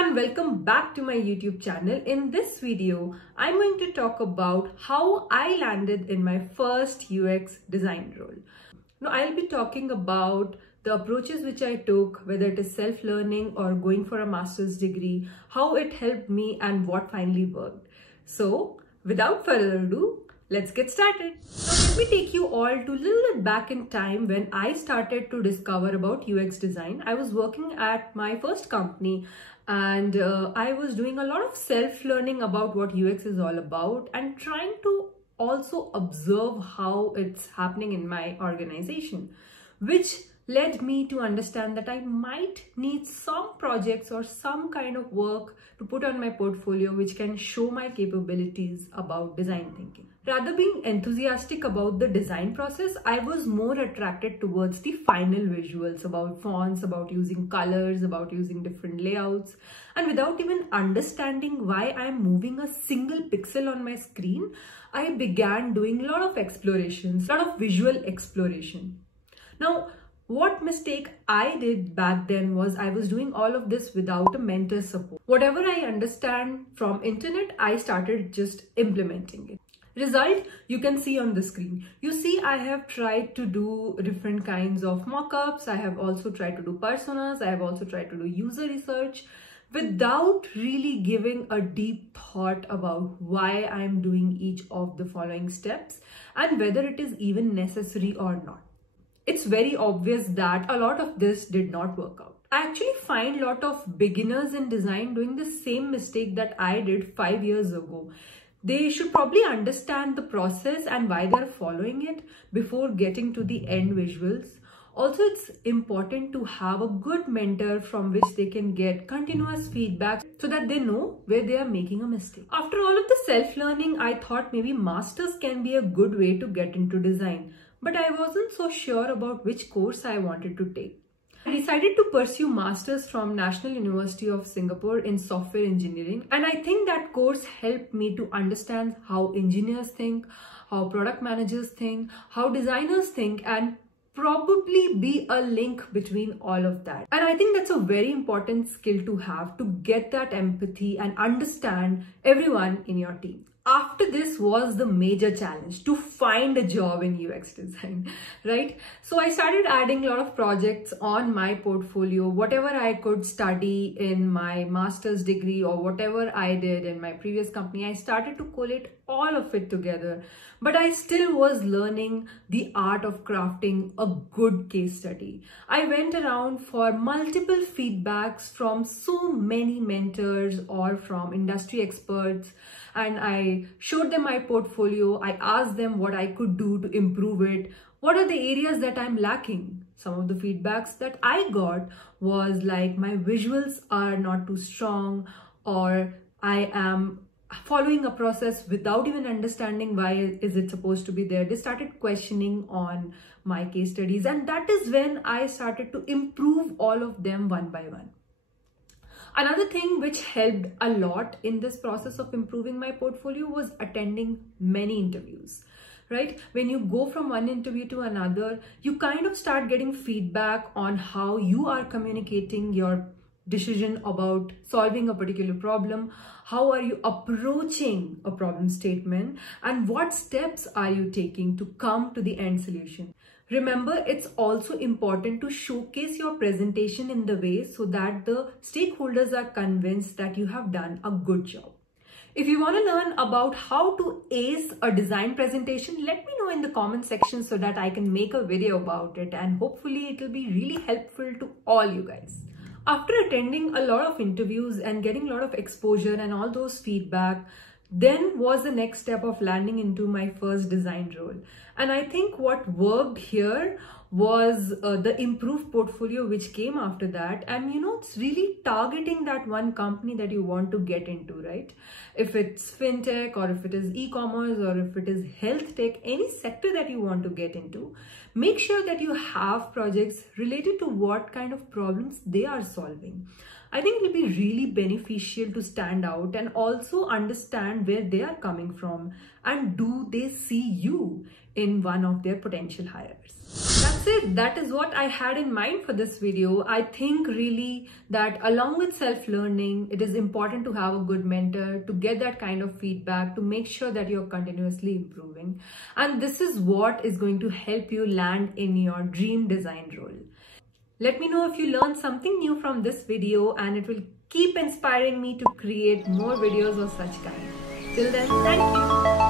everyone, welcome back to my YouTube channel. In this video, I'm going to talk about how I landed in my first UX design role. Now, I'll be talking about the approaches which I took, whether it is self-learning or going for a master's degree, how it helped me and what finally worked. So, without further ado, let's get started. Now, let me take you all to a little bit back in time when I started to discover about UX design. I was working at my first company and I was doing a lot of self-learning about what UX is all about and trying to also observe how it's happening in my organization, which led me to understand that I might need some projects or some kind of work to put on my portfolio which can show my capabilities about design thinking. Rather being enthusiastic about the design process, I was more attracted towards the final visuals, about fonts, about using colors, about using different layouts. And without even understanding why I'm moving a single pixel on my screen, I began doing a lot of explorations, a lot of visual exploration. Now, what mistake I did back then was I was doing all of this without a mentor support. Whatever I understand from internet, I started just implementing it. Result you can see on the screen. You see, I have tried to do different kinds of mockups. I have also tried to do personas. I have also tried to do user research without really giving a deep thought about why I'm doing each of the following steps and whether it is even necessary or not. It's very obvious that a lot of this did not work out. I actually find a lot of beginners in design doing the same mistake that I did 5 years ago. They should probably understand the process and why they're following it before getting to the end visuals. Also, it's important to have a good mentor from which they can get continuous feedback so that they know where they are making a mistake. After all of the self-learning, I thought maybe masters can be a good way to get into design, but I wasn't so sure about which course I wanted to take. I decided to pursue masters from National University of Singapore in software engineering, and I think that course helped me to understand how engineers think, how product managers think, how designers think, and probably be a link between all of that. And I think that's a very important skill to have, to get that empathy and understand everyone in your team. After this was the major challenge, to find a job in UX design, right? So I started adding a lot of projects on my portfolio, whatever I could study in my master's degree or whatever I did in my previous company. I started to collate all of it together, but I still was learning the art of crafting a good case study. I went around for multiple feedbacks from so many mentors or from industry experts, and I showed them my portfolio. I asked them what I could do to improve it. What are the areas that I'm lacking? Some of the feedbacks that I got was like my visuals are not too strong, or I am following a process without even understanding why is it supposed to be there. They started questioning on my case studies, and that is when I started to improve all of them one by one. Another thing which helped a lot in this process of improving my portfolio was attending many interviews, right? When you go from one interview to another, you kind of start getting feedback on how you are communicating your decision about solving a particular problem, how are you approaching a problem statement, and what steps are you taking to come to the end solution. Remember, it's also important to showcase your presentation in the way so that the stakeholders are convinced that you have done a good job. If you want to learn about how to ace a design presentation, let me know in the comment section so that I can make a video about it, and hopefully it will be really helpful to all you guys. After attending a lot of interviews and getting a lot of exposure and all those feedback, then was the next step of landing into my first design role. And I think what worked here was the improved portfolio which came after that. And you know, it's really targeting that one company that you want to get into, right? If it's fintech, or if it is e-commerce, or if it is health tech, any sector that you want to get into, make sure that you have projects related to what kind of problems they are solving. I think it will be really beneficial to stand out and also understand where they are coming from, and do they see you in one of their potential hires. That's that's it. That is what I had in mind for this video. I think really that along with self-learning, it is important to have a good mentor, to get that kind of feedback, to make sure that you're continuously improving. And this is what is going to help you land in your dream design role. Let me know if you learned something new from this video, and it will keep inspiring me to create more videos of such kind. Till then, thank you.